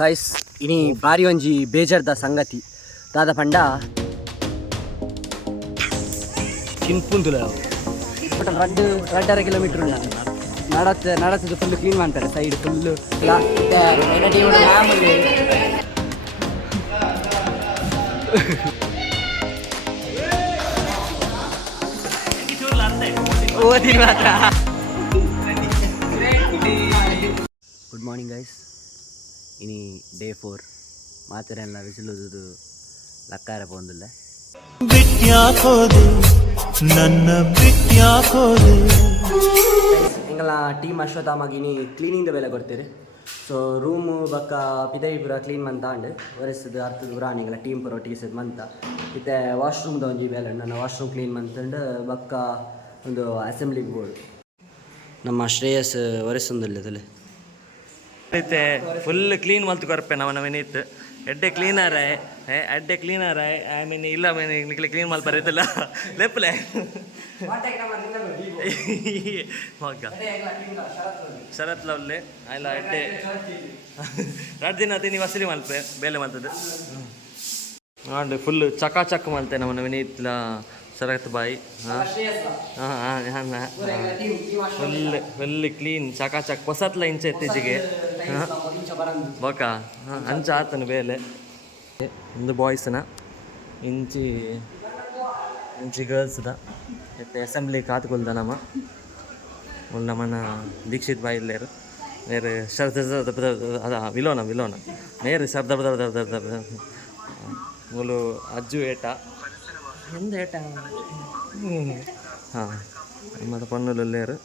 Guys ಇನಿ ಬಾರಿ ಒಂಜಿ ಬೇಜಾರ್ದ ಸಂಗತಿ ದಾದ ಪಂಡ ಚಿನ್ಪುಂದುಲ ರಡ್ಡು 2.5 ಕಿಲೋಮೀಟರ್ ನಡತ್ತದು ಫುಲ್ ಕ್ಲೀನ್ ಮಾಡ್ತಾರೆ ಸೈಡ್ ಫುಲ್ಲು ಓದಿನ ಮಾತ್ರ. ಗುಡ್ ಮಾರ್ನಿಂಗ್ ಗೈಸ್, ಇನಿ ಡೇ 4 ಮಾತೆರೆಲ್ಲ ವಿಸಿಲುದು ಲಕ್ಕಾರ ಪೋಂದಿಲ್ಲ. ಎಂಗಲ ಟೀಮ್ ಅಶ್ವತ್ಥಾಮಾಗಿ ಇನಿ ಕ್ಲೀನಿಂಗ್ ಬೆಲೆ ಕೊಡ್ತೀರಿ. ಸೊ ರೂಮು ಬಕ್ಕ ಪಿದೈ ಪೂರ ಕ್ಲೀನ್ ಮಂತಾಂಡು ಒರೆಸದು ಅರ್ಥದ ಪೂರ ನಿಂಗಲ ಟೀಮ್ ಪೂರ ಒಟ್ಟಿಗೆ ಸೇದ್ ಮಂತ ಇತ್ತೆ ವಾಶ್ರೂಮ್ದ ಒಂಜಿ ಬೇಲೆ ನನ್ನ ವಾಶ್ರೂಮ್ ಕ್ಲೀನ್ ಮಂತಂಡು ಬಕ್ಕ ಒಂದು ಅಸೆಂಬ್ಲಿಗೆ ಬೋರ್ಡು ನಮ್ಮ ಶ್ರೇಯಸ್ ಒರೆಸೊಂದಿಲ್ಲದಲ್ಲೇ ಐತೆ ಫುಲ್ ಕ್ಲೀನ್ ಮಲ್ತು ಕೊರಪೆ ನವನವೇನಿತ್ತು ಎಡ್ಡೆ ಕ್ಲೀನರಾಯ್ ಅಡ್ಡೆ ಕ್ಲೀನರಾಯ್ ಐ ಮೀನ್ ಇಲ್ಲ ನಿಕ್ಲೆ ಕ್ಲೀನ್ ಮಲ್ಪ ಬರೀತಿಲ್ಲ ಲೆಪ್ಪಲೆ ಮಗ ಶರತ್ ಲವ್ಲೆ ಆಯ್ಲ ಅಡ್ಡೆ 2 ದಿನ ನೀವು ಅಸಲಿ ಮಲ್ಪೆ ಬೇಲೆ ಮಲ್ತದ್ದು ಆಂಡ್ ಫುಲ್ ಚಕಾಚಕ್ ಮಲ್ತೆ ನವನವೇನಿತ್ಲ ಶರತ್ ಬಾಯಿ ಫುಲ್ ಕ್ಲೀನ್ ಚಕಾಚಕ್ ಹೊಸತ್ಲ ಇಂಚ ಎತ್ತಿಜಿಗೆ ಬೊಕ ಅಂಚ ಆತನು ಬೇಲೆ ಒಂದು ಬಾಯ್ಸ್ನ ಇಂಚಿ ಗರ್ಲ್ಸ್ದ ಮತ್ತೆ ಅಸೆಂಬ್ಲಿ ಕಾತ್ಕೊಳ್ದ ನಮ್ಮನ ದೀಕ್ಷಿತ್ ಬಾಯಿ ಇಲ್ಲೇರು ನೇರು ಶಬ್ದ ಅದ ವಿಲೋನ ನೇರು ಶಬ್ದ ಮೂಲು ಅಜ್ಜು ಏಟ ಎಂದ ಏಟ ಹಾಂ ಮತ್ತು ಪೊನ್ನುಲೇರು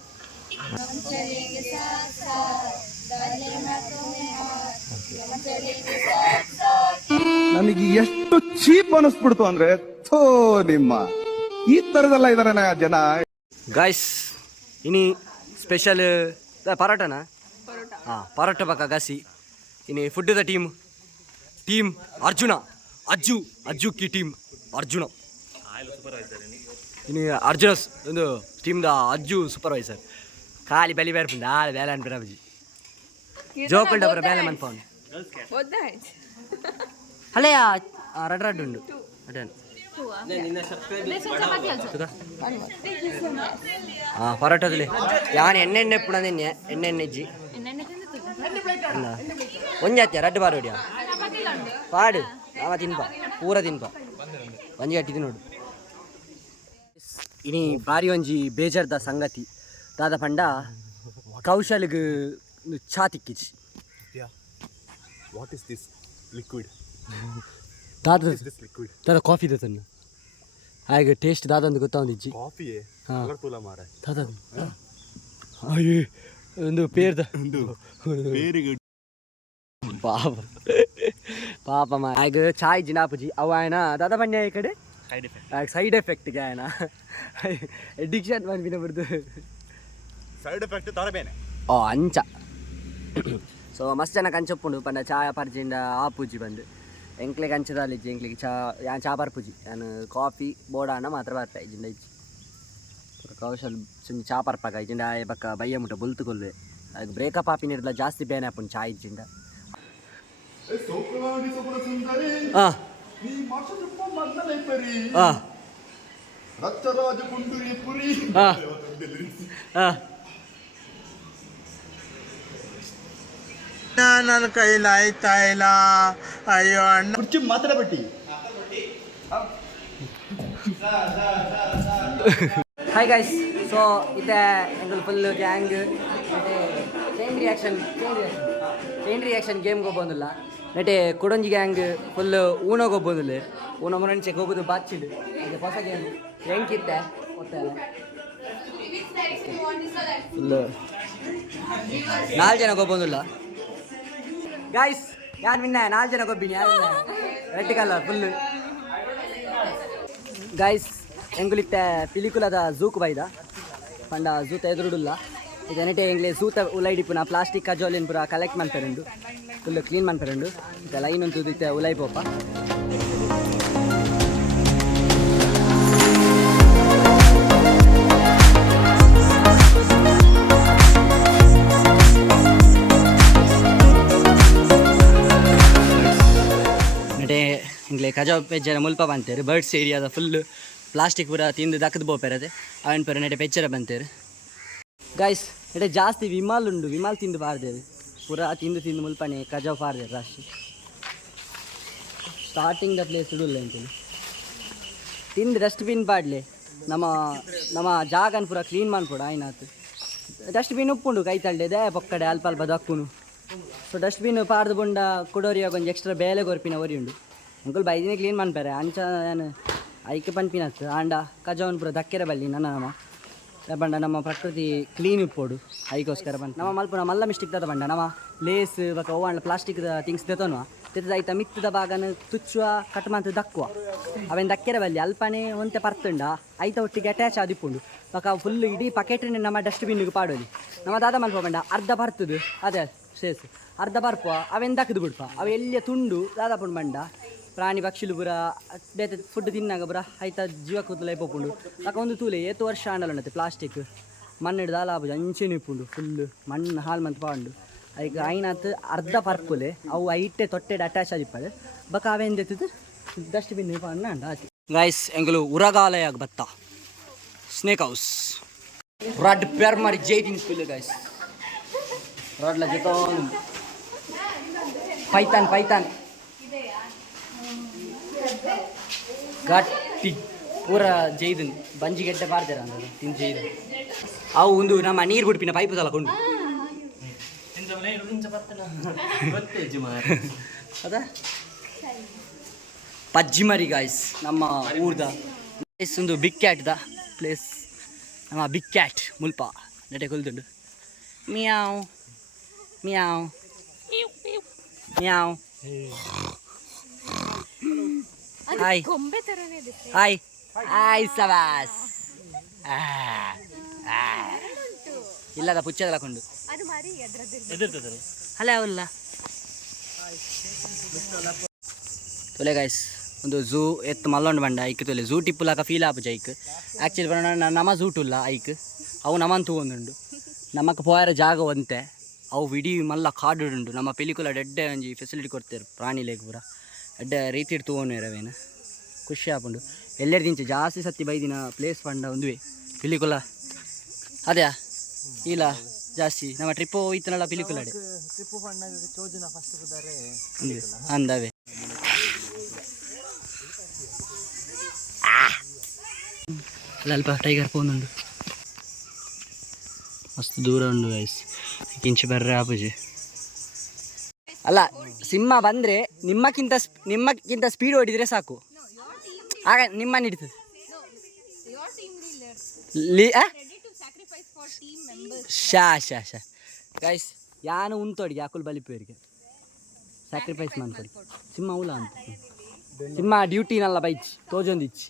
ನನಗೆ ಎಷ್ಟು ಚೀಪ್ ಅನಿಸ್ಬಿಡ್ತು ಅಂದ್ರೆ ಥೋ ನಿಮ್ಮ ಈ ತರದೆಲ್ಲ ಇದಾರೆ ಜನ. ಗಾಯ್ಸ್ ಇನಿ ಸ್ಪೆಷಲ್ ಪರೋಟನಾ ಹಾಂ ಪರೋಟ ಬಕ್ಕ ಗಾಸಿ ಇನಿ ಫುಡ್ದ ಟೀಮ್ ಅಜ್ಜು ಕಿ ಟೀಮ್ ಅರ್ಜುನ ಇನಿ ಅರ್ಜುನ ಒಂದು ಟೀಮ್ದ ಅಜ್ಜು ಸೂಪರ್ವೈಸರ್ ಖಾಲಿ ಬೆಲಿ ಬೇರ್ಪುಂಡು ಆಳು ಬೇಲೆ ಅನ್ಬಿಡ ಬಜಿ ಜೋಕುಂಡ ಬರ ಬೇಲೆ ಮನ್ಪವನು ಹಳೆಯ ರಡ್ ಉಂಡು ಅಟನ್ ಹಾಂ ಪರೋಟದಲ್ಲಿ ಯಾನ್ ಎಣ್ಣೆ ಪುಣದ ಎಣ್ಣೆ ಇಜ್ಜಿ ಒಂಜಾತ್ಯ ರಡ್ಡು ಬಾರು ಹೊಡಿಯ ಪಾಡು ಅವ ತಿನ್ಪ ಪೂರ ತಿನ್ಪ ಒಂಜಿ ಗಟ್ಟಿ ನೋಡು. ಇನಿ ಬಾರಿ ಒಂಜಿ ಬೇಜಾರ್ದ ಸಂಗತಿ ದಾದ ಪಂಡ ಕೌಶಲ್ಗೆ ಚಾ ತಿಕ್ಕಿಚ್ಚಿ ವಾಟ್ ಇಸ್ ದಿಸ್ ಲಿಕ್ವಿಡ್ ದಾದ ಕಾಫಿ ದತ್ತನ್ನು ಹಾಗೆ ಟೇಸ್ಟ್ ದಾದಂದು ಗೊತ್ತಾಂದಿಜ್ಜಿ ಕಾಫಿಯೇ ಮಾರ ದಾದ ಅಯ್ಯೇ ಒಂದು ಪೇರ್ದ ಪಾಪ ಮಾ ಹಾಗೆ ಚಾಯ್ ಜಿನಾಪುಜಿ ಅವ ಆಯ್ನ ದಾದ ಬಣ್ಣ ಈ ಕಡೆ ಸೈಡ್ ಎಫೆಕ್ಟ್ಗೆ ಆಯ್ನ ಎಡಿಕ್ಷನ್ ಬಂದ್ಬಿನ ಬಿಡ್ದು ಸೈಡ್ ಎಫೆಕ್ಟ್ ತರಬೇನೆ ಓ ಅಂಚ. ಸೊ ಮಸ್ತ್ ಜನ ಕಂಚಪ್ಪುಂಡು ಪಂಡ ಚಾಯ ಪರ್ಜಿಂಡ ಆಪೂಜಿ ಬಂದು ಎಂಕ್ಲೆಗೆ ಅಂಚದಾಲಿಜ್ಜಿ ಎಂಕ್ಲೆಗೆ ಚಾ ಪರ್ಪುಜಿ ನಾನು ಕಾಫಿ ಬೋಡಾನ ಮಾತ್ರ ಬರ್ತಾ ಇಜ್ಜಿಂಡ ಇಜ್ಜಿ ಕೌಶಲ್ ಸುಮ್ಮನೆ ಚಾ ಪರ್ಪಾಗ ಇಜ್ಜಿಂಡ ಬಕ್ಕ ಬಯ್ಯ ಮುಟ್ಟ ಬೊಲ್ತುಕೊಲ್ವೆ ಅದಕ್ಕೆ ಬ್ರೇಕಪ್ ಆಪಿನಿರ್ಲ ಜಾಸ್ತಿ ಬೇನೆ ಆಪುಂಡು ಚಾ ಇಜ್ಜಿಂಡ. ಹಾಂ ನನ್ನ ಕೈಲಾಯ್ತಾ ಇಲ್ಲ ಅಯ್ಯೋ ಅಣ್ಣ ಕುರ್ಚಿ ಮಾತಾಡಬಿಟ್ಟಿ. ಹಾಯ್ ಗೈಸ್, ಸೊ ಇದೆ ಎಂಗಲ್ ಫುಲ್ ಗ್ಯಾಂಗ್ ಮತ್ತೆ ಚೈನ್ ರಿಯಾಕ್ಷನ್ ಗೇಮ್ಗೆ ಹೋಗ್ಬೋದಿಲ್ಲ ನೆಟೆ ಕುಡಂಜಿ ಗ್ಯಾಂಗ್ ಫುಲ್ ಊನೋಗಿ ಹೋಗ್ಬೋದಿಲ್ಲ ಊನೋ ಮನೆಂಚೆಗೆ ಹೋಗೋದು ಬಾಚಿಡು ಅದೇ ಹೊಸ ಗೇಮ್ ಹೆಂಗಿತ್ತೆ ಗೊತ್ತಲ್ಲ ಫುಲ್ 4 ಜನ ಹೋಗ್ಬೋದಿಲ್ಲ ಗಾಯ್ಸ್. ಯಾರು ಮಿನ್ನ 4 ಜನ ಗೊಬ್ಬಿನಿ ಯಾರು red colour full guys. ಎಂಗುಲಿತ್ತೆ ಪಿಲಿಕುಲದ Zouk ಬೈದ ಪಂಡ ಝೂತ ಎದುರುಡುಲ್ಲ ಇದು ನೆಟೆ ಎಂಗ್ಲೆ ಝೂತ ಉಲೈಡಿ ಪುನಃ ಪ್ಲಾಸ್ಟಿಕ್ ಕಜೋಲಿನ ಪೂರ ಕಲೆಕ್ಟ್ ಮಾಡ್ತಾರಂಡು ಫುಲ್ ಕ್ಲೀನ್ ಮಾಡ್ತಾರಂಡು ಇದು ಲೈನ್ ಅಂತೂ ಇತ್ತೆ ಉಲೈ ಪೋಪ. ಇಂಗ್ಲೆ ಕಜಾವ್ ಪೆಜ್ಜರ ಮುಲ್ಪ ಬಂತೇರು ಬರ್ಡ್ಸ್ ಏರಿಯಾದ ಫುಲ್ ಪ್ಲಾಸ್ಟಿಕ್ ಪೂರ ತಿಂದು ದಕ್ಕದು ಬೋಪೆರದೆ ಅವನ ಪೂರ ನೆಡೆ ಪೆಚ್ಚರ ಬಂತೇರು ಗೈಸ್ ನೆಡೆ ಜಾಸ್ತಿ ವಿಮಾಲ್ ಉಂಡು ವಿಮಾಲ್ ತಿಂದು ಬಾರ್ದೇರು ಪೂರ ತಿಂದು ಮುಲ್ಪನೆ ಕಜಾವ್ ಪಾರ್ದೇರು ರಾಶಿ ಸ್ಟಾರ್ಟಿಂಗ್ ದ ಪ್ಲೇಸ್ ಇಡಲ್ಲ ಅಂತೇಳಿ ತಿಂದು ಡಸ್ಟ್ಬಿನ್ ಪಾಡ್ಲೆ ನಮ್ಮ ಜಾಗನ ಪೂರ ಕ್ಲೀನ್ ಮಾಡ್ಕೊಡು ಆಯ್ನಾತು ಡಸ್ಟ್ಬಿನ್ ಉಪ್ಪುಂಡು ಕೈ ತಳ್ಳಿದೆ ಪೊಕ್ಕಡೆ ಅಲ್ಪ ಅಲ್ಪ ದಕ್ಕುನು ಸೊ ಡಸ್ಟ್ಬಿನ್ ಪಾಡ್ದು ಬುಂಡ ಕೊಡೋರಿಯಾಗ ಒಂದು ಎಕ್ಸ್ಟ್ರಾ ಬೇಲೆ ಗೊರ್ಪಿನ ಒರಿ ಉಂಡು ಅಂಕಲ್ ಬೈದಿನೇ ಕ್ಲೀನ್ ಮಾಡ್ಪಾರೆ ಅಂಚ ಏನು ಐಕೆ ಪನ್ಪಿನತ್ತು ಆಂಡ ಕಜಾವನ್ ಪೂರ ದಕ್ಕೆರೆ ಬಲ್ಲಿ ನಮ್ಮ ಬಂಡ ನಮ್ಮ ಪ್ರಕೃತಿ ಕ್ಲೀನ್ ಇಪ್ಪೋಡು ಐಕೋಸ್ಕರ ಬಂದು ನಮ್ಮ ಮಲ್ಪ ಮಲ್ಲ ಮಿಸ್ಟೇಕ್ ತದ ಬಂಡ ನಮ್ಮ ಲೇಸ್ ಬಕ ಓವಾಂಡ ಪ್ಲಾಸ್ಟಿಕ್ ಥಿಂಗ್ಸ್ ತೆತೋನು ತೆತ್ತದ ಐತ ಮಿತ್ತದ ಭಾಗನ ತುಚ್ಚುವ ಕಟ್ ಮಂತ್ ದಕ್ಕುವ ಅವೇನು ದಕ್ಕೆರೆ ಬಲ್ಲಿ ಅಲ್ಪನೇ ಒಂತೆ ಪರ್ತುಂಡ ಐತ ಒಟ್ಟಿಗೆ ಅಟ್ಯಾಚ್ ಆದಿಪ್ಪುಂಡು ಬಕ ಫುಲ್ ಇಡೀ ಪಕೆಟ್ನೇ ನಮ್ಮ ಡಸ್ಟ್ಬಿನ್ನಿಗೆ ಪಾಡೋಲಿ ನಮ್ಮ ದಾದ ಮಲ್ಪ ಬಂಡ ಅರ್ಧ ಬರ್ತದು ಅದೇ ಸೇಸ್ ಅರ್ಧ ಬರ್ಪುವ ಅವೇನು ದಕ್ಕದು ಬಿಡ್ಪ ಅವು ಎಲ್ಲಿಯ ತುಂಡು ದಾದ ಪುಂಡು ಬಂಡ ಪ್ರಾಣಿ ಪಕ್ಷಿಲು ಪುರ ಬೇತೆ ಫುಡ್ ತಿನ್ನಾಗ ಪುರ ಐತ ಜೀವ ಕೂದಲು ಐಪುಂಡು ಅಕ್ಕ ಒಂದು ತೂಲೆ ಏತು ವರ್ಷ ಆಂಡಲಣ್ಣತೆ ಪ್ಲಾಸ್ಟಿಕ್ ಮಣ್ಣಿಡು ದಾಲ ಆಪುಜಿ ಅಂಚೆನು ಇಪ್ಪುಂಡು ಫುಲ್ ಮಣ್ಣು ಹಾಲು ಮಂತ್ ಪಾಂಡು ಈಗ ಐನಾತ್ ಅರ್ಧ ಪರ್ಪುಲೆ ಅವು ಐಟೆ ತೊಟ್ಟೆಡ್ ಅಟ್ಯಾಚ್ ಆದಿಪ್ಪದೆ ಬಕ ಅವೇನು ತೆತ್ತದು ಡಸ್ಟ್ಬಿನ್ ಪಾಂಡ ಅಂಡ ಆತಿ ಗೈಸ್ ಎಂಗಲು ಉರಗಾಲಯಾಗ ಬತ್ತ ಸ್ನೇಕ್ ಹೌಸ್ ರಡ್ ಪೇರ್ ಮಾಡಿ ಜೈಟಿಂಗ್ ಫುಲ್ ಗೈಸ್ ರಡ್ಲ ಜೊತೆ ಪೈತಾನ್ ಗಟ್ಟಿ ಪೂರ ಜೈದನ್ ಬಂಜಿ ಗೆಡ್ಡೆ ಬಾರ್ದಾರ ಅಂದ್ರೆ ತಿಂದು ಜೈದು ಅವು ಒಂದು ನಮ್ಮ ನೀರು ಬಿಡ್ಪಿನ ಪೈಪ್ ತಲಕೊಂಡು ಅದ ಪಜ್ಜಿ ಮರಿ ಗಾಯ್ಸ್ ನಮ್ಮ ಊರ್ದ ಪ್ಲೇಸ್ ಒಂದು ಬಿಗ್ ಕ್ಯಾಟ್ದ ಪ್ಲೇಸ್ ನಮ್ಮ ಬಿಗ್ ಕ್ಯಾಟ್ ಮುಲ್ಪ ನೆಟೆ ಕೊಲ್ದುಂಡು ಮಿಯಾವ್ ಮಿಯಾವ್ ಮಿಯಾವ್ ಹಾಯ್ ಹಾಯ್ ಹಾಯ್ ಸವಾಸ್ ಇಲ್ಲದ ಪುಚ್ಚದಲಕೊಂಡು ಅಲ್ಲ ಅವಲ್ಲ ತೊಲೆ ಗಾಯ್ಸ್ ಒಂದು ಝೂ ಎತ್ತು ಮಲ್ಲೊಂಡು ಬಂಡ ಐಕ್ ತೊಲೆ ಝೂ ಟಿಪ್ಪುಲಾಕ ಫೀಲ್ ಆಪುಜ ಐಕ್ ಆ್ಯಕ್ಚುಲಿ ಬರೋಣ ನಮ ಝೂಟುಲ್ಲ ಐಕ್ ಅವು ನಮನ್ ತೂಗೊಂದುಂಡು ನಮಕ್ ಪೋಯರ ಜಾಗ ಒಂತೆ ಅವು ವಿಡಿ ಮಲ್ಲ ಕಾಡುಂಡು ನಮ್ಮ ಪಿಲಿಕುಲ ಡೆಡ್ಡೆ ಒಂಜಿ ಫೆಸಿಲಿಟಿ ಕೊಡ್ತೇರು ಪ್ರಾಣಿಲೇಗ ಪೂರ ಎಡ್ಡೆ ರೀತಿ ತೂವೊನು ಇರವೇನು ಖುಷಿ ಆಪುಂಡು ಎಲ್ಲೆರ ದಿಂಚೆ ಜಾಸ್ತಿ ಸತ್ತಿ ಬೈದಿನ ಪ್ಲೇಸ್ ಪಂಡ ಒಂದುವೆ ಪಿಲಿಕುಲ ಅದೇ ಇಲ್ಲ ಜಾಸ್ತಿ ನಮ್ಮ ಟ್ರಿಪ್ ಹೋಯ್ತನಲ್ಲ ಪಿಲಿಕುಲಡೆ ಅಂದವೆ ಅಲ್ಪ ಟೈಗರ್ ಪೋನುಂಡು ಮಸ್ತ್ ದೂರ ಉಂಡು ಗೈಸ್ ಕಿಂಚು ಬರ್ರೆ ಆಪುಜಿ ಅಲ್ಲ ಸಿಂಹ ಬಂದರೆ ನಿಮ್ಮಕ್ಕಿಂತ ಸ್ಪೀಡ್ ಓಡಿದರೆ ಸಾಕು ಆಗ ನಿಮ್ಮನ್ನು ಹಿಡಿತದೆ ಶಾ ಗೈಸ್ ಯಾನು ಉಂತೋಡಿಗೆ ಆಕುಲ್ ಬಲಿಪೇರಿಗೆ ಸ್ಯಾಕ್ರಿಫೈಸ್ ಮಾಡ್ಕೊಡಿ ಸಿಂಹ ಉಲ ಅಂತ ಸಿಂಹ ಡ್ಯೂಟಿನಲ್ಲ ಬೈಚ್ ತೋಜೊಂದಿಚ್ಚಿ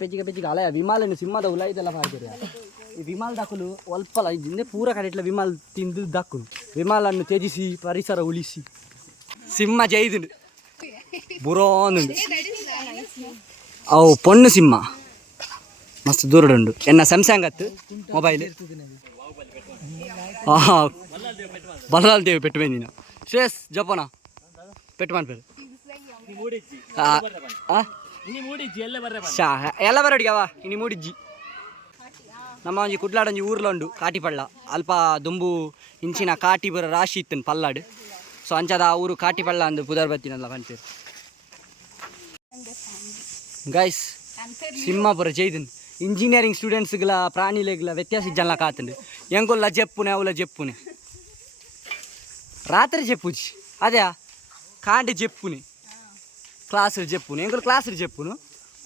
ಪೆಜ್ಜಿಗೆ ಅಲ್ಲ ವಿಮಾಲನು ಸಿಂಹದ ಉಲ ಇದೆಲ್ಲ ಮಾಡ್ತೀರಿ ಈ ವಿಮಾಲ್ ದಾಕಲು ಒಲ್ಪಲ್ಲ ಹಿಂದೆ ಪೂರ ಕಡೆ ಇಟ್ಲ ವಿಮಾಲ್ ತಿಂದು ದಾಕುಲು ವಿಮಾಲನ್ನು ತ್ಯಜಿಸಿ ಪರಿಸರ ಉಳಿಸಿ ಸಿಂಹ ಜೈದು ಬುರೋನುಂಡು ಅವು ಪೊಣ್ಣು ಸಿಂಹ ಮಸ್ತ್ ದೂರಡುಂಡು ಎನ್ನ ಸ್ಯಾಮ್ಸಂಗ್ ಅತ್ತು ಮೊಬೈಲ್ ಬಲ್ಲಾಲ್ ದೇವಿ ಪೆಟ್ಟು ಬಂದಿನ ಶ್ರೇಯಸ್ ಜಪನ ಪೆಟ್ಟು ಮಾಡ್ಬೇರು ಎಲ್ಲ ಬರೋಡಿಗೆ ಅವ ಇನ್ನು ಮೂಡಿಜ್ಜಿ ನಮ್ಮ ಒಂಜಿ ಕುಡ್ಲಾಡೊಂಜಿ ಊರ್ಲ ಉಂಡು ಕಾಟಿಪಳ್ಳ ಅಲ್ಪ ದುಂಬು ಇಂಚಿನ ಕಾಟಿ ಬರೋ ರಾಶಿ ಇತ್ತನು ಪಲ್ಲಾಡು ಸೊ ಅಂಚದ ಆ ಊರು ಕಾಟಿಪಳ್ಳ ಅಂದು ಪುದರ್ ಬತ್ತಿನಲ್ಲ ಕಂತೀರು ಗೈಸ್ ಸಿಂಹಾಪುರ ಜೈದನ್ ಇಂಜಿನಿಯರಿಂಗ್ ಸ್ಟೂಡೆಂಟ್ಸ್ಗಳ ಪ್ರಾಣಿಲೆಗಳ ವ್ಯತ್ಯಾಸ ಇಜ್ಜಲ್ಲ ಕಾತಂಡು ಎಂಗೊಲ್ಲ ಜೆಪ್ಪುನೆ ಅವಲ ಜೆಪ್ಪುನೆ ರಾತ್ರಿ ಜೆಪ್ಪುಜಿ ಅದೇ ಕಾಂಡೆ ಜೆಪ್ಪುನೆ ಕ್ಲಾಸ್ ಜೆಪ್ಪುನೆ ಎಂಗೊಲ್ಲ ಕ್ಲಾಸ್ ಜೆಪ್ಪುನು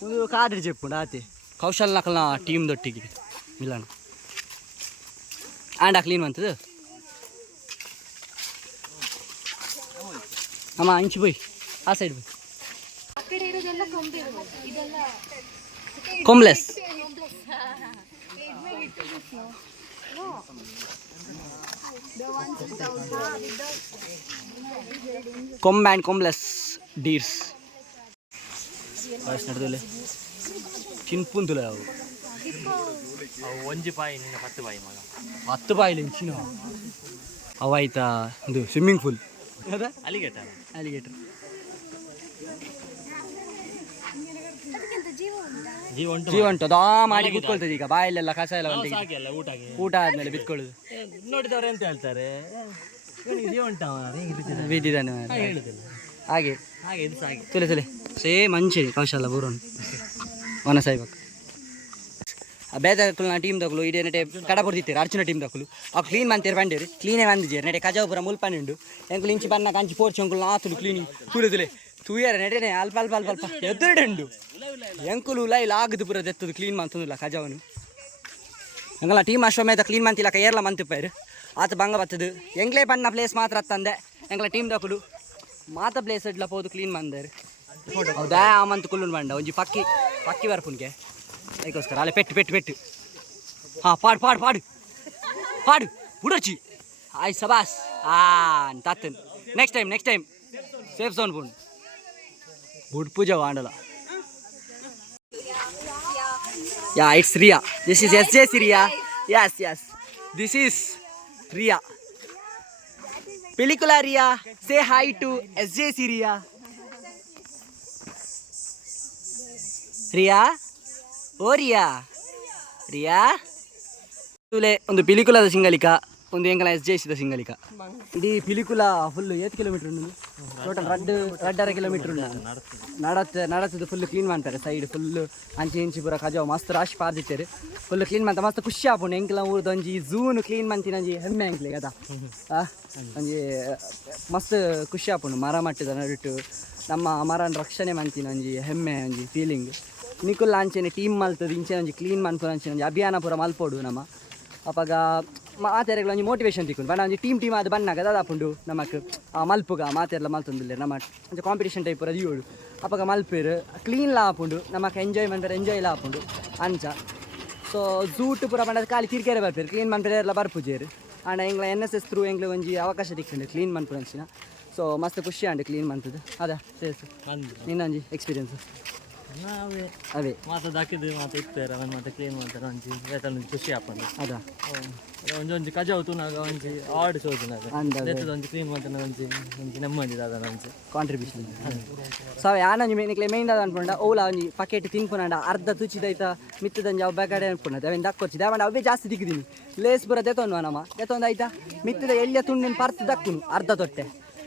ಒಂದು ಕಾಡು ಜೆಪ್ಪುಂಡು ಆತೆ ಕೌಶಲ್ ನಕಲ್ನ ಟೀಮ್ ದೊಟ್ಟಿಗೆ ಮಿಲನ ಆಂಡ ಕ್ಲೀನ್ ಬಂತದು ಅಮ್ಮ ಇಂಚು போய் ಆ ಸೈಡ್ போய் ಕೊಂಬ್ಲೆಸ್ ಕೊಂಬ್ ಆ್ಯಂಡ್ ಕೊಂಬ್ಲೆಸ್ ಡೀರ್ಸ್ ನಡೆದಲೆ ಚಿನ್ಪುಂತುಲೆ ಅವು ಒಂಜಿ ಪಾಯಿ ನಿನ್ನ 10 ಪಾಯಿ ಮಗ 10 ಪಾಯಿಲೆ ಇಂಚಿನ ಅವಾಯ್ತಾ ಇದು ಸ್ವಿಮ್ಮಿಂಗ್ ಪೂಲ್ ಅಲಿಗೇಟರ್ ಜೀವ ಉಂಟು ದಾ ಮಾಡಿ ಕೂತ್ಕೊಳ್ತದೆ ಈಗ ಬಾಯಲ್ಲೆಲ್ಲ ಕಸ ಎಲ್ಲ ಊಟ ಆದ್ಮೇಲೆ ಬಿತ್ಕೊಳ್ಳುದು ನೋಡಿದವ್ರು ಎಂತ ಹೇಳ್ತಾರೆ ಜೀವ ಉಂಟು ಬಿದ್ದಿದ್ದಾನೆ ಹಾಗೆ ತುಲೆ ಸೇಮ್ ಮಂಚಿನಿ ಕೌಶಲ್ಲ ಬೂರೋನು ವನ ಸಾಯ್ಬೇಕು ಬೇದಕ್ಕಲು ನಾ ಟೀಮ್ ತಗೊಳ್ಳು ಇಡೀ ನೆಟೆ ಕಡ ಕೊಡ್ತಿರ್ತಾರೆ ಅರ್ಚುನ ಟೀಮ್ ತಗೊಳ್ಳು ಆ ಕ್ಲೀನ್ ಮಂತೇರು ಬಂಡೇರು ಕ್ಲೀನೇ ಬಂದಿದ್ದೀರಿ ನೆಟೆ ಕಜಾಪುರ ಮುಲ್ಪನ್ನುಂಡು ಎಂಕುಲು ಇಂಚಿ ಬಣ್ಣ ಕಂಚಿ ಪೋರ್ಚಿ ಅಂಕುಲು ನಾತುಲು ಕ್ಲೀನಿಂಗ್ ತುಲೆ ತೂಯರ ನೆಟೆನೆ ಅಲ್ಪ ಎದುರುಂಡು ಎಂಕುಲು ಲೈಲ್ ಆಗದು ಪುರ ದೆತ್ತದು ಕ್ಲೀನ್ ಮಂತಂದಿಲ್ಲ ಕಜಾವನು ಎಂಕಲ್ಲ ಟೀಮ್ ಅಶ್ವಮೇಧ ಕ್ಲೀನ್ ಮಂತಿಲ್ಲ ಏರ್ಲ ಮಂತಿಪ್ಪಾರು ಆತ ಬಂಗ ಬತ್ತದು ಎಂಗ್ಲೇ ಬಣ್ಣ ಪ್ಲೇಸ್ ಮಾತ್ರ ತಂದೆ ಎಂಕಲ ಟೀಮ್ ತಗೊಳ್ಳು ಮಾತ ಪ್ಲೇಸ್ ಇಡ್ಲ ಹೋದು ಕ್ಲೀನ್ ಮಂದರು ಹೌದಾ ಆ ಮಂತ್ ಕುಲ್ಲು ಬಂಡ ಒಂಜಿ ಪಕ್ಕಿ ಬರ್ಪುನ್ಗೆ ಅದಕ್ಕೋಸ್ಕರ ಅಲ್ಲೇ ಪೆಟ್ಟು ಹಾಂ ಪಾಡು ಬುಡಚಿ ಆಯ್ ಸಬಾಸ್ ತಾತನ್ ನೆಕ್ಸ್ಟ್ ಟೈಮ್ ಸೇಫ್ ಝೋನ್ ಪುಂಡು ಬುಡ್ ಪೂಜಾ ವಾಂಡಲ ಯಾ it's Riya this is SJC Riya yes this is Riya Pilikula Riya say hi to SJC Riya ಓ ರಿಯಾ ತುಲೆ ಒಂದು ಪಿಲಿಕುಲದ ಸಿಂಗಲಿಕ ಒಂದು ಎಂಕಲ SJCದ ಸಿಂಗಲಿಕ ಇಡೀ ಪಿಲಿಕುಲ ಫುಲ್ 8 ಕಿಲೋಮೀಟರ್ ಉಂಟು ಟೋಟಲ್ 2.5 ಕಿಲೋಮೀಟರ್ ಉಂಟು ನಡತದು ಫುಲ್ ಕ್ಲೀನ್ ಮಾಡ್ತಾರೆ ಸೈಡ್ ಫುಲ್ ಅಂಚಿ ಪೂರ ಕಜಾವ್ ಮಸ್ತ್ ರಾಶಿ ಪಾರ್ದಿತ್ತೇರು ಫುಲ್ ಕ್ಲೀನ್ ಮಾಡ್ತಾ ಮಸ್ತ್ ಖುಷಿ ಆಪುಂಡು ಎಂಕಲ ಊರ್ದು ಒಂಜಿ ಝೂನು ಕ್ಲೀನ್ ಮಂತಿನಂಜಿ ಹೆಮ್ಮೆ ಎಂಕ್ಲೆ ಅದ ಒಂಜಿ ಮಸ್ತ್ ಖುಷಿ ಆಪುಂಡು ಮರ ಮಟ್ಟದ ನಡುಟು ನಮ್ಮ ಮರನ ರಕ್ಷಣೆ ಮಂತಿನ ಒಂಜಿ ಹೆಮ್ಮೆ ಒಂಜಿ ಫೀಲಿಂಗ್ ನಿಕುಲ್ ಅಂಚೆನೆ ಟೀಮ್ ಮಲ್ತದ ಇಂಚೆ ಒಂಜಿ ಕ್ಲೀನ್ ಮನ್ಪುರ ಅಂಚೆ ಒಂಜಿ ಅಭಿಯಾನ ಪೂರ ಮಲ್ಪೋಡು ನಮ್ಮ ಅವಾಗ ಮಾತೆರೆಗಳ ಒಂಜಿ ಮೋಟಿವೇಶನ್ ತಿಕ್ಕೊಂಡು ಬಣ್ಣ ಒಂಜಿ ಟೀಮ್ ಅದು ಬಣ್ಣಾಗ ಅದಾಪುಂಡು ನಮಕ್ ಮಲ್ಪುಗ ಮಾತೆರ್ಲ ಮಲ್ತೊಂದಿಲ್ಲ ನಮ್ಮ ಒಂಚ ಕಾಂಪಿಟೇಷನ್ ಟೈಪ್ ಪೂರ ದಿಯೋಡು ಅವಾಗ ಮಲ್ಪೇರು ಕ್ಲೀನ್ ಲ ಆಪುಂಡು ನಮಕ್ ಎಂಜಾಯ್ ಲ ಆಪುಂಡು ಅಂಚ ಸೊ ಝೂಟ್ ಪೂರ ಬಣ್ಣದ ಖಾಲಿ ತಿರ್ಕೆರೆ ಬರ್ಪೇರು ಕ್ಲೀನ್ ಮನ್ಪೇರು ಎಲ್ಲ ಬರ್ಪುಜೇರು ಆಂಡ ಎಂಗ್ಲ NSS ಥ್ರೂ ಎಂಗ್ಲ ಒಂಜಿ ಅವಕಾಶ ತಿಕ್ಕೊಂಡು ಕ್ಲೀನ್ ಮನ್ಪುರ ಅಂಚಿನ ಸೊ ಮಸ್ತ್ ಖುಷಿ ಆಂಡು ಕ್ಲೀನ್ ಮನ್ಪುದು ಅದ ಸೇರ್ಸು ನಿನ್ನೊಂಜಿ ಎಕ್ಸ್ಪೀರಿಯನ್ಸ್ ಅವೇ ಮಾತಾಕಿದ್ದು ಇರ್ತಾರೆ ಮತ್ತೆ ಕ್ಲೀನ್ ಮಾಡ್ತಾರೆ ಒಂಜಿ ಖುಷಿ ಆಪಂಡು ಅದ ಒಂಜಿ ಕಜಾವ್ ತೂನಾಗ ಒಂಜಿ ಆರ್ಡ್ ಸೋದಿನಾಗ ಒಂಜಿ ಕ್ಲೀನ್ ಮಾಡ್ತಾನೆ ಒಂಜಿ ನೆಮ್ಮದಿ ಅದ ಒಂಜಿ ಕಾಂಟ್ರಿಬ್ಯೂಷನ್ ಸೊ ಯಾನಂಜಿ ನಿಕ್ಲೆ ಮೇಯ್ನ್ ಅದ ಅನ್ಕೊಂಡ ಓಲ ಒಂಜಿ ಪಕೆಟ್ ತಿನ್ಪುನಂಡ ಅರ್ಧ ತುಚ್ಚಿದೈತ ಮಿತ್ತದಂಜಿ ಅವು ಬೇಕಡೆ ಅನ್ಕೊಂಡ ಅವೇನು ದಕ್ಕೊಚ್ಚಿದೆ ಅವಂಡ ಅವೇ ಜಾಸ್ತಿ ದಿಕ್ಕಿದೀನಿ ಲೇಸ್ ಪೂರ ದೆತೊಂದು ನಮ್ಮ ದೆತೊಂದಾಯ್ತಾ ಮಿತ್ತದ ಎಳ್ಳಿಯ ತುಂಡಿನ ಪರ್ತ್ ದಕ್ಕುನು ಅರ್ಧ ತೊಟ್ಟೆ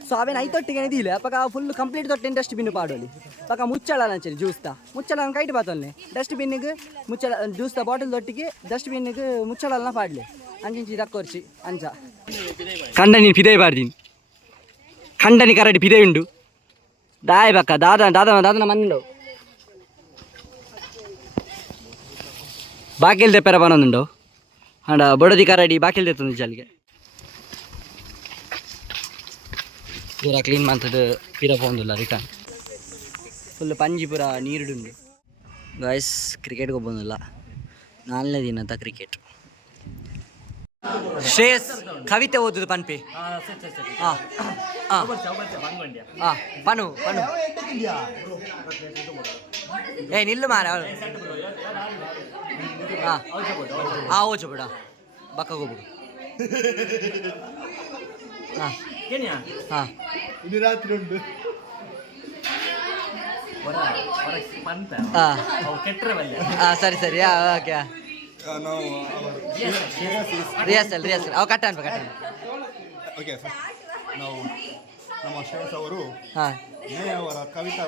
ಸೊ ಅವೇನು ಐತೊಟ್ಟಿಗೆ ದಿಲ್ಲ ಪಕ್ಕ ಫುಲ್ ಕಂಪ್ಲೀಟ್ ತೊಟ್ಟೆ ಡಸ್ಟ್ಬಿನ್ ಪಾಡೋಲಿ ಪಕ್ಕ ಮುಚ್ಚಳ ಅಂಚಲಿ ಜ್ಯೂಸ್ತಾ ಮುಚ್ಚಳ ಕೈಟ್ ಬಾತೊಲ್ಲೆ ಡಸ್ಟ್ಬಿನ್ನಿಗೆ ಮುಚ್ಚಳ ಜ್ಯೂಸ್ತಾ ಬಾಟಲ್ ತೊಟ್ಟಿಗೆ ಡಸ್ಟ್ಬಿನ್ನಿಗೆ ಮುಚ್ಚಳನ ಪಾಡ್ಲಿ ಅಂಚಿಂಚಿ ದಕ್ಕೋರ್ಚಿ ಅಂಚ ಕಂಡನಿ ಪಿದೈ ಬಾರ್ದಿನಿ ಕಂಡನಿ ಕರಡಿ ಪಿದೈ ಉಂಡು ದಾಯ್ ಬಕ್ಕ ದಾದನ ಮಂದು ಬಾಕಿಲ್ ತೆಪ್ಪರ ಬನ್ನೊಂದುಂಡು ಅಂಡ ಬೊಡದಿ ಕರಡಿ ಬಾಕಿಲ್ ತೆತ್ತೊಂದು ಜಲ್ಗೆ ಪೂರ ಕ್ಲೀನ್ ಮಾಡ್ತದೆ ಪಿರ ಪೋಂದಿಲ್ಲ ರಿಟರ್ನ್ ಫುಲ್ ಪಂಜಿ ಪೂರ ನೀರುಡುಂಡು ಗಾಯ್ಸ್ ಕ್ರಿಕೆಟ್ಗೆ ಹೋಗ್ಬೋದಿಲ್ಲ 4ನೇ ದಿನದ ಕ್ರಿಕೆಟ್ ಶ್ರೇಯಸ್ ಕವಿತೆ ಓದುದು ಪನ್ಪೆ ಪನು ಏ ನಿಲ್ಲು ಮಾರ ಓಚು ಬಿಡ ಬಕ್ಕ ಹೋಗ್ಬಿಡು ರಾತ್ರಿ ಉಂಟು ಸರಿ ಓಕೆ ರಿಹರ್ಸಲ್ ಅವ ಕಟ್ಟ ಓಕೆ ನಾವು ನಮ್ಮ ಶ್ರೇಯಸ್ ಅವರು ಅವರ ಕವಿತೆ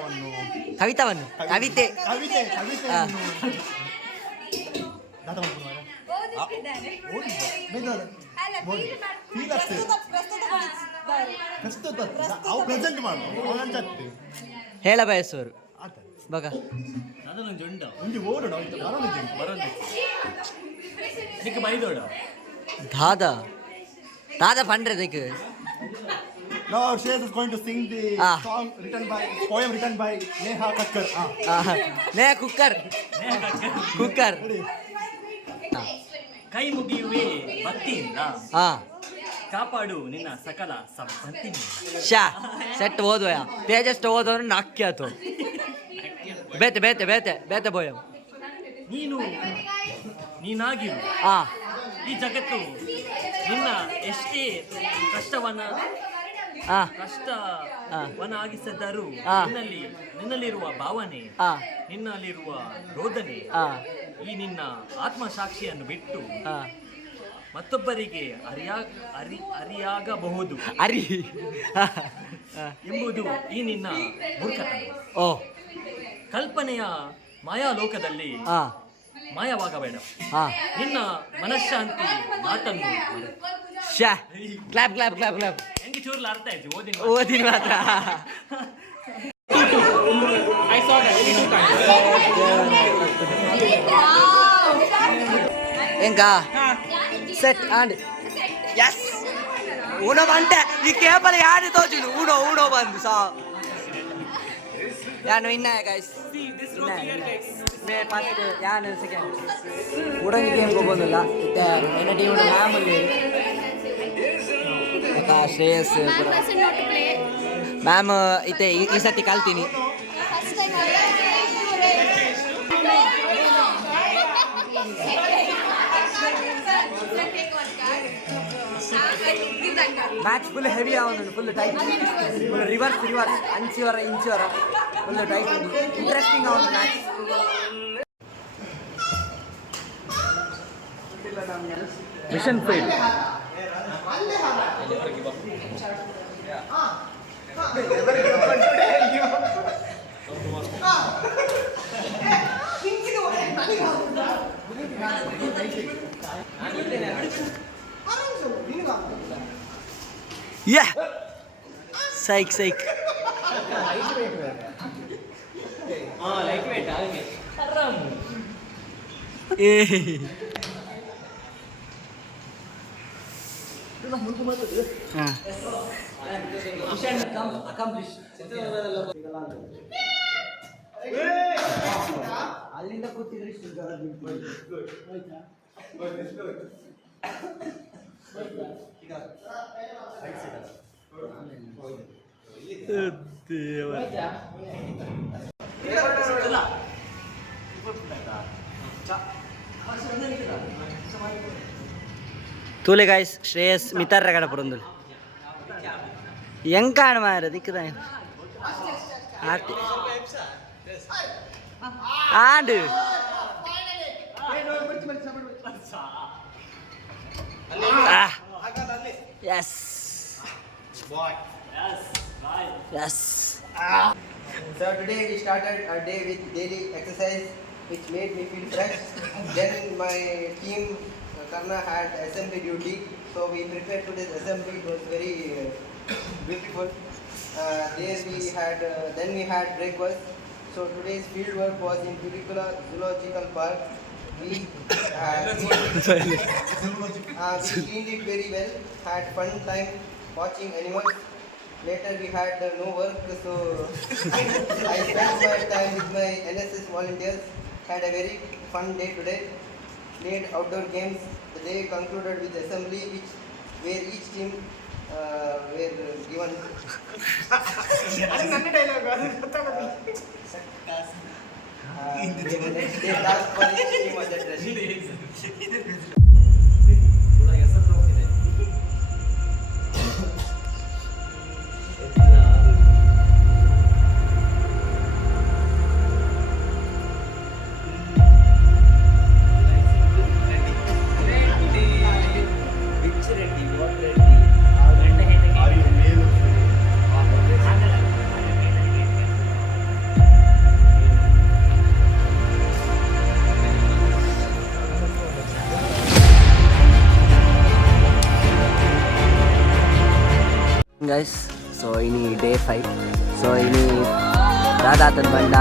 ಹೇಳ ಬಯಸುವರು ಬಗ ದಾದಾ ಪಂಡ್ರೆ ದಿಕ್ಕು Now Shreyas is going to sing the song poem written by Neha Kakkar. Neha Kukkar. ಕೈ ಮುಗಿಯುವೆ ಭಕ್ತಿಯಿಂದ ಕಾಪಾಡು ನಿನ್ನ ಸಕಲ ಸಂಪತ್ತಿನಿಂದ ಸೆಟ್ ಓದುವ ತೇಜಸ್ ಓದೋನು ನಾಕ್ಯ ಆತು ಬೇತೆ ಬೋಯ ನೀನಾಗಿರು ಈ ಜಗತ್ತು ನಿನ್ನ ಎಷ್ಟೇ ಕಷ್ಟವನ್ನ ಆ, ಕಷ್ಟವನ್ನಾಗಿಸಿದ್ದರೂ ಆ. ನಿನ್ನಲ್ಲಿರುವ ಭಾವನೆ, ಆ, ನಿನ್ನಲ್ಲಿರುವ ರೋದನೆ, ಆ, ಈ ನಿನ್ನ ಆತ್ಮಸಾಕ್ಷಿಯನ್ನು ಬಿಟ್ಟು ಆ. ಮತ್ತೊಬ್ಬರಿಗೆ ಅರಿಯಾಗಬಹುದು ಅರಿ ಆ, ಆ. ಎಂಬುದು ಈ ನಿನ್ನ ಮೂರ್ಖತನ. ಓ ಕಲ್ಪನೆಯ ಮಾಯಾಲೋಕದಲ್ಲಿ ಆ, ಮಾಯವಾಗಬೇಡ. ಆ. ನಿನ್ನ ಮನಃಶಾಂತಿ ಮಾತನ್ನು ಶ್ಯಾ ಕ್ಲಾಪ್ ಕ್ಲಾಪ್ ಕ್ಲಾಪ್ ಕ್ಲಾಪ್ ಹೆಂಗೆ ಚೂರ್ಲ ಅರ್ಥ ಆಯ್ತು ಓದಿನ ಓದಿನ ಮಾತ್ರ. ఇంకా సెట్ అండ్ ఎస్ ఊనో అంటే ఈ కేబల్ యాడ్ తోచును ఊనో ఊనో ಬಂದು ಸಾ ಯಾನು ಇನ್ನ ಗೈಸ್ ಮೇ ಫಸ್ಟ್ ಯಾನು ಸೆಕೆಂಡ್ ಉಡಂಗಿ ಗೇಮ್ ಹೋಗೋದಿಲ್ಲ ಇತ್ತೆ ಎನ್ನ ಟೀಮ್ ಮಾಮೂಲಿ ಶ್ರೇಯಸ್ ಮ್ಯಾಮ್ ಇತ್ತೆ ಈ ಸತಿ ಕಲ್ತೀನಿ. ಮ್ಯಾಚ್ ಫುಲ್ ಹೆವಿ ಆಗೋದು, ಫುಲ್ ಟೈಟ್, ಫುಲ್ ರಿವರ್ಸ್ ಅಂಚಿವರ ಇಂಚಿವರ ಫುಲ್ ಟೈಟ್, ಇಂಟ್ರೆಸ್ಟಿಂಗ್ ಆಗೋದು match. Mission fail. Yeah. Psych. ಅಲ್ಲಿಂದ ಕೂತಿದ್ರೆ ತೂಲೆ ಗಾಯ್ಸ್ ಶ್ರೇಯಸ್ ಮಿತಾರ ಕಡೆ ಪುರಂದು ಹೆಂಗ್ ಕಾಣ ಮಾರ ದಿಕ್ಕದ ಆಟಿ ಆಂಡು S yes. So today we started our day with daily exercise, which made me feel fresh. Then my team Karna had assembly duty, so we prepared today's assembly. It was very beautiful. Then we had breakfast. So today's field work was in Pilikula Zoological Park. We cleaned it very well. Had fun time watching animals. Later we had no work, so I spent my time with my NSS volunteers. Had a very fun day today. Played outdoor games. The day concluded with assembly, where each team were given. Next day task for each team was addressed. Guys so ಇನಿ day 5 so ಇನಿ ದಾದಾತನ ಬಂಡ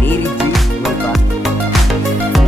ನೀರಿಜ್ಜಿ ನೋಡ್ಪ